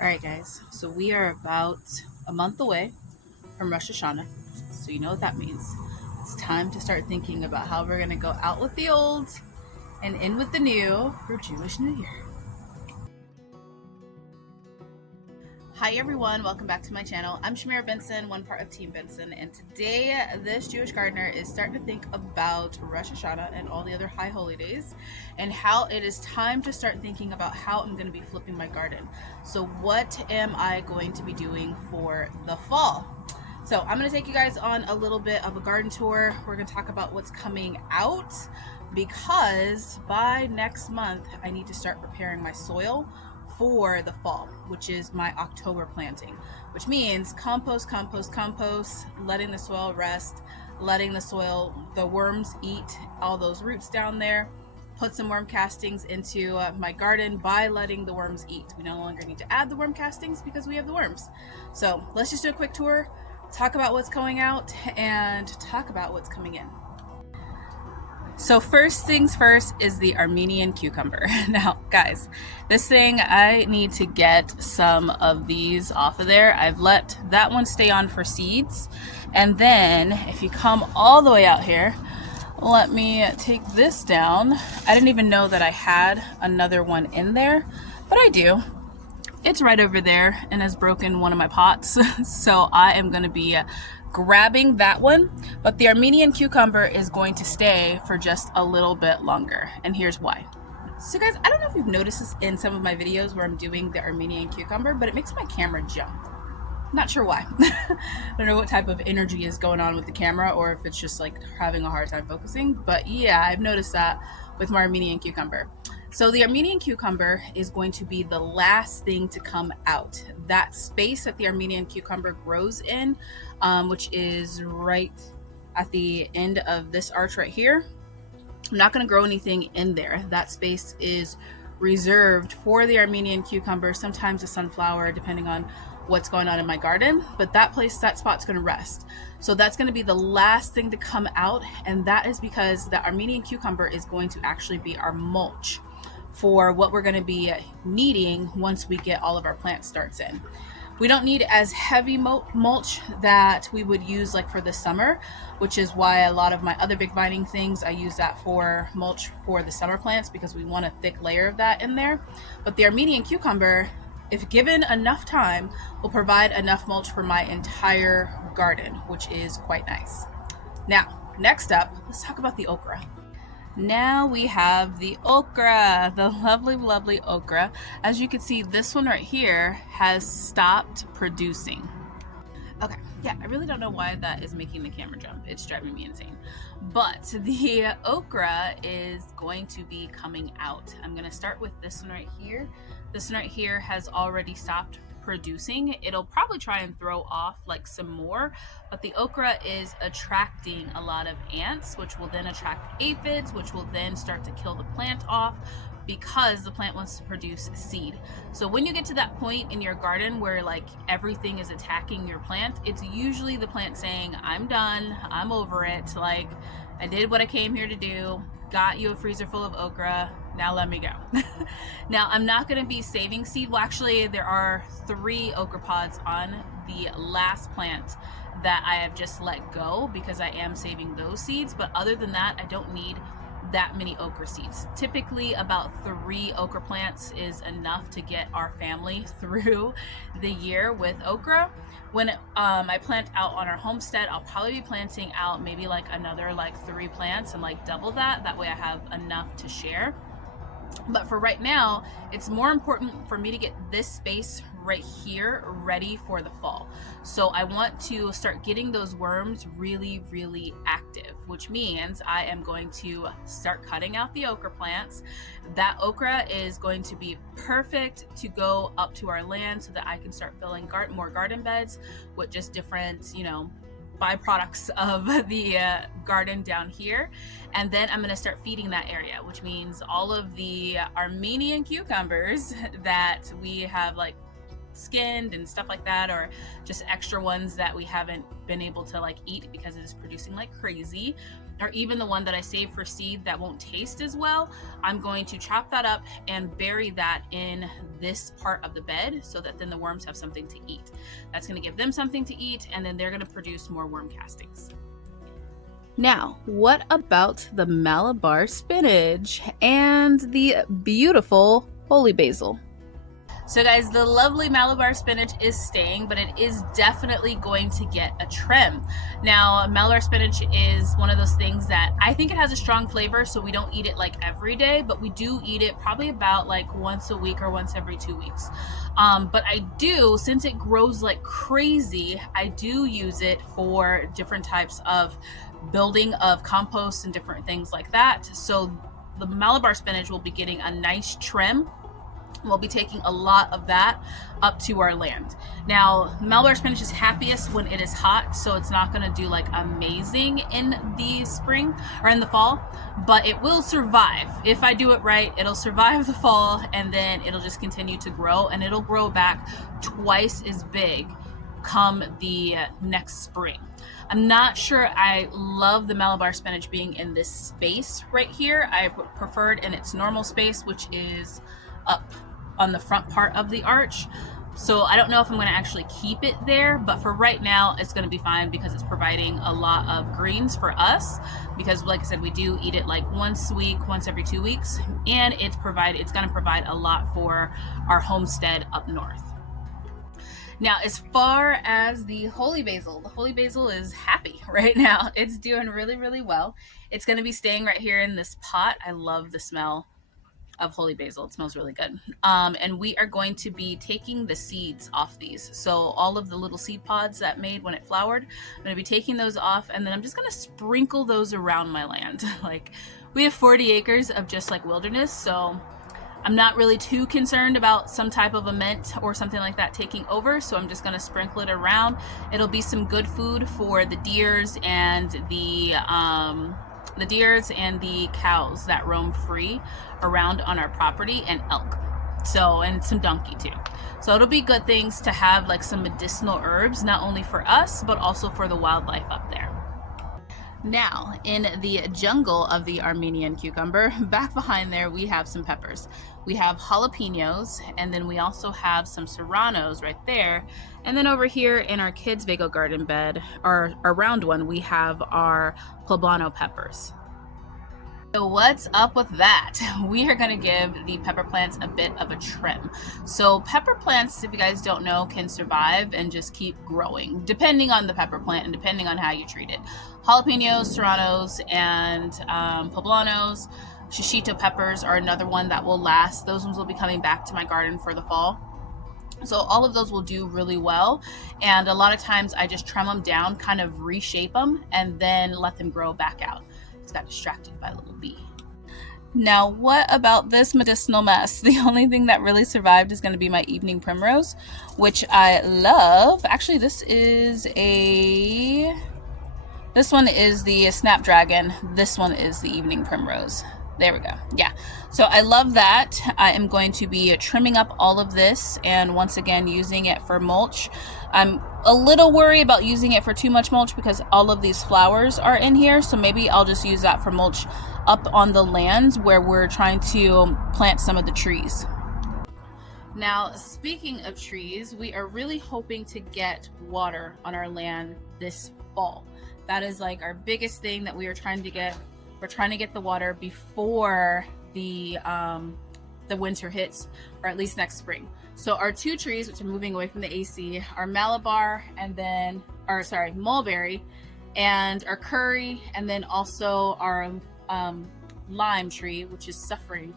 All right, guys. So we are about a month away from Rosh Hashanah. So you know what that means. It's time to start thinking about how we're going to go out with the old and in with the new for Jewish New Year. Hi everyone, welcome back to my channel. I'm Shamira Benson, one part of Team Benson, and today this Jewish gardener is starting to think about Rosh Hashanah and all the other high holy days and how it is time to start thinking about how I'm going to be flipping my garden. So what am I going to be doing for the fall? So I'm going to take you guys on a little bit of a garden tour. We're going to talk about what's coming out because by next month I need to start preparing my soil for the fall, which is my October planting, which means compost, letting the soil rest, letting the worms eat all those roots down there, put some worm castings into my garden by letting the worms eat. We no longer need to add the worm castings because we have the worms. So let's just do a quick tour, talk about what's going out and talk about what's coming in. So first things first is the Armenian cucumber. Now, guys, this thing, I need to get some of these off of there. I've let that one stay on for seeds. And then if you come all the way out here, let me take this down. I didn't even know that I had another one in there, but I do. It's right over there and has broken one of my pots. So I am gonna be grabbing that one, but the Armenian cucumber is going to stay for just a little bit longer, and here's why. So guys, I don't know if you've noticed this in some of my videos where I'm doing the Armenian cucumber, but it makes my camera jump. Not sure why. I don't know what type of energy is going on with the camera or if it's just like having a hard time focusing, but yeah, I've noticed that with my Armenian cucumber. So the Armenian cucumber is going to be the last thing to come out. That space that the Armenian cucumber grows in, which is right at the end of this arch right here, I'm not going to grow anything in there. That space is reserved for the Armenian cucumber, sometimes a sunflower, depending on what's going on in my garden, but that spot's going to rest. So that's going to be the last thing to come out, and that is because the Armenian cucumber is going to actually be our mulch for what we're going to be needing once we get all of our plant starts in. We don't need as heavy mulch that we would use like for the summer, which is why a lot of my other big vining things, I use that for mulch for the summer plants because we want a thick layer of that in there. But the Armenian cucumber, if given enough time, will provide enough mulch for my entire garden, which is quite nice. Now, next up, let's talk about the okra. Now we have the okra, the lovely okra. As you can see, this one right here has stopped producing. Okay, yeah, I really don't know why that is making the camera jump. It's driving me insane. But the okra is going to be coming out. I'm gonna start with this one right here. This one right here has already stopped producing. It'll probably try and throw off like some more, but the okra is attracting a lot of ants, which will then attract aphids, which will then start to kill the plant off because the plant wants to produce seed. So when you get to that point in your garden where like everything is attacking your plant, it's usually the plant saying, I'm done, I'm over it, like I did what I came here to do, got you a freezer full of okra, now let me go. Now I'm not going to be saving seed. Well, actually there are 3 okra pods on the last plant that I have just let go because I am saving those seeds, but other than that I don't need that many okra seeds. Typically about 3 okra plants is enough to get our family through the year with okra. When I plant out on our homestead, I'll probably be planting out maybe like another like 3 plants and like double that. That way I have enough to share. But for right now, it's more important for me to get this space right here ready for the fall. So I want to start getting those worms really active, which means I am going to start cutting out the okra plants. That okra is going to be perfect to go up to our land so that I can start filling more garden beds with just different, byproducts of the garden down here. And then I'm going to start feeding that area, which means all of the Armenian cucumbers that we have like skinned and stuff like that, or just extra ones that we haven't been able to like eat because it is producing like crazy, or even the one that I save for seed that won't taste as well, I'm going to chop that up and bury that in this part of the bed so that then the worms have something to eat. That's going to give them something to eat, and then they're going to produce more worm castings. Now, what about the Malabar spinach and the beautiful holy basil? So guys, the lovely Malabar spinach is staying, but it is definitely going to get a trim. Now, Malabar spinach is one of those things that I think it has a strong flavor, so we don't eat it like every day, but we do eat it probably about like once a week or once every 2 weeks. But I do, since it grows like crazy, I do use it for different types of building of compost and different things like that. So the Malabar spinach will be getting a nice trim. We'll be taking a lot of that up to our land. Now, Malabar spinach is happiest when it is hot, so it's not going to do like amazing in the spring or in the fall, but it will survive. If I do it right, it'll survive the fall, and then it'll just continue to grow, and it'll grow back twice as big come the next spring. I'm not sure I love the Malabar spinach being in this space right here. I prefer it in its normal space, which is up on the front part of the arch. So I don't know if I'm going to actually keep it there, but for right now it's going to be fine because it's providing a lot of greens for us, because like I said, we do eat it like once a week, once every 2 weeks, and it's going to provide a lot for our homestead up north. Now, as far as the holy basil is happy right now. It's doing really, really well. It's going to be staying right here in this pot. I love the smell of holy basil. It smells really good. And we are going to be taking the seeds off these. So all of the little seed pods that made when it flowered, I'm going to be taking those off, and then I'm just going to sprinkle those around my land. Like, we have 40 acres of just like wilderness, so I'm not really too concerned about some type of a mint or something like that taking over, so I'm just going to sprinkle it around. It'll be some good food for the deers and the cows that roam free around on our property, and elk. So, and some donkey too. So it'll be good things to have, like some medicinal herbs, not only for us, but also for the wildlife up there. Now, in the jungle of the Armenian cucumber, back behind there, we have some peppers. We have jalapenos, and then we also have some serranos right there. And then over here in our kids' Vega garden bed, our round one, we have our poblano peppers. So what's up with that? We are going to give the pepper plants a bit of a trim. So pepper plants, if you guys don't know, can survive and just keep growing, depending on the pepper plant and depending on how you treat it. Jalapenos, serranos, and poblanos, shishito peppers are another one that will last. Those ones will be coming back to my garden for the fall. So all of those will do really well. And a lot of times I just trim them down, kind of reshape them, and then let them grow back out. Got distracted by a little bee. Now, what about this medicinal mess? The only thing that really survived is going to be my evening primrose, which I love. Actually, this one is the snapdragon. This one is the evening primrose. There we go. Yeah. So I love that. I am going to be trimming up all of this and once again using it for mulch. I'm a little worried about using it for too much mulch because all of these flowers are in here. So maybe I'll just use that for mulch up on the land where we're trying to plant some of the trees. Now, speaking of trees, we are really hoping to get water on our land this fall. That is like our biggest thing that we are trying to get. We're trying to get the water before the winter hits, or at least next spring. So our two trees, which are moving away from the AC, are Malabar and then, mulberry, and our curry, and then also our lime tree, which is suffering.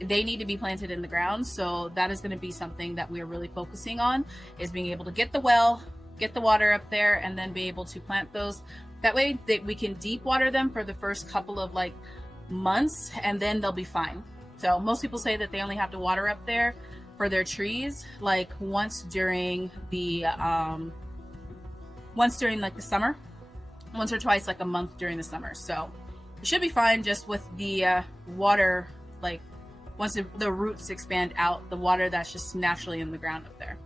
They need to be planted in the ground. So that is going to be something that we are really focusing on, is being able to get the water up there, and then be able to plant those. That way we can deep water them for the first couple of like months, and then they'll be fine. So most people say that they only have to water up there for their trees like once during the summer, once or twice like a month during the summer. So it should be fine just with the water, like once the roots expand out, the water that's just naturally in the ground up there.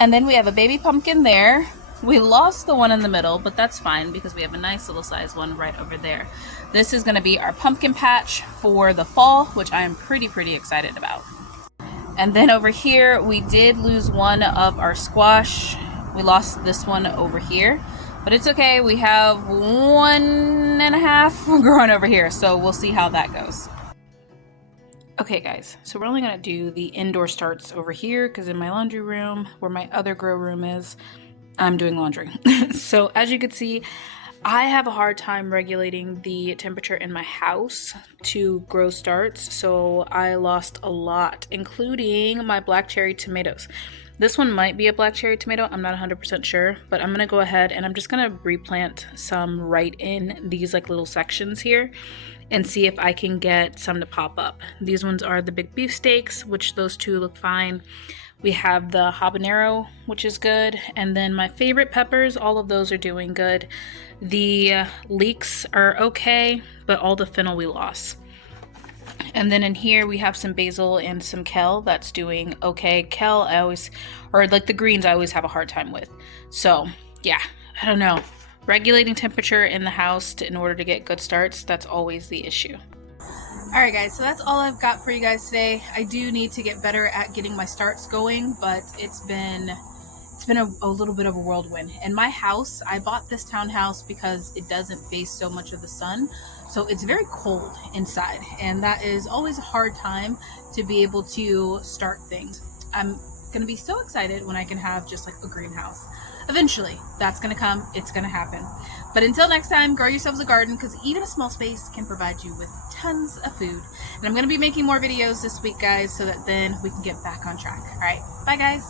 And then we have a baby pumpkin there. We lost the one in the middle, but that's fine because we have a nice little size one right over there. This is going to be our pumpkin patch for the fall, which I am pretty excited about. And then over here, we did lose one of our squash. We lost this one over here, but it's okay. We have 1.5 growing over here, so we'll see how that goes. Okay guys, so we're only gonna do the indoor starts over here because in my laundry room, where my other grow room is, I'm doing laundry. So as you can see, I have a hard time regulating the temperature in my house to grow starts, so I lost a lot, including my black cherry tomatoes. This one might be a black cherry tomato, I'm not 100% sure, but I'm gonna go ahead and I'm just gonna replant some right in these like little sections here and see if I can get some to pop up. These ones are the big beefsteaks, which those two look fine. We have the habanero, which is good, and then my favorite peppers, all of those are doing good. The leeks are okay, but all the fennel we lost. And then in here we have some basil and some kale that's doing okay. Kale I always, or like the greens I always have a hard time with. So yeah, I don't know. Regulating temperature in the house in order to get good starts, that's always the issue. Alright guys, so that's all I've got for you guys today. I do need to get better at getting my starts going, but it's been a little bit of a whirlwind. In my house, I bought this townhouse because it doesn't face so much of the sun, so it's very cold inside, and that is always a hard time to be able to start things. I'm gonna be so excited when I can have just like a greenhouse. Eventually, that's gonna come, it's gonna happen. But until next time, grow yourselves a garden, because even a small space can provide you with tons of food. And I'm gonna be making more videos this week, guys, so that then we can get back on track. All right, bye guys.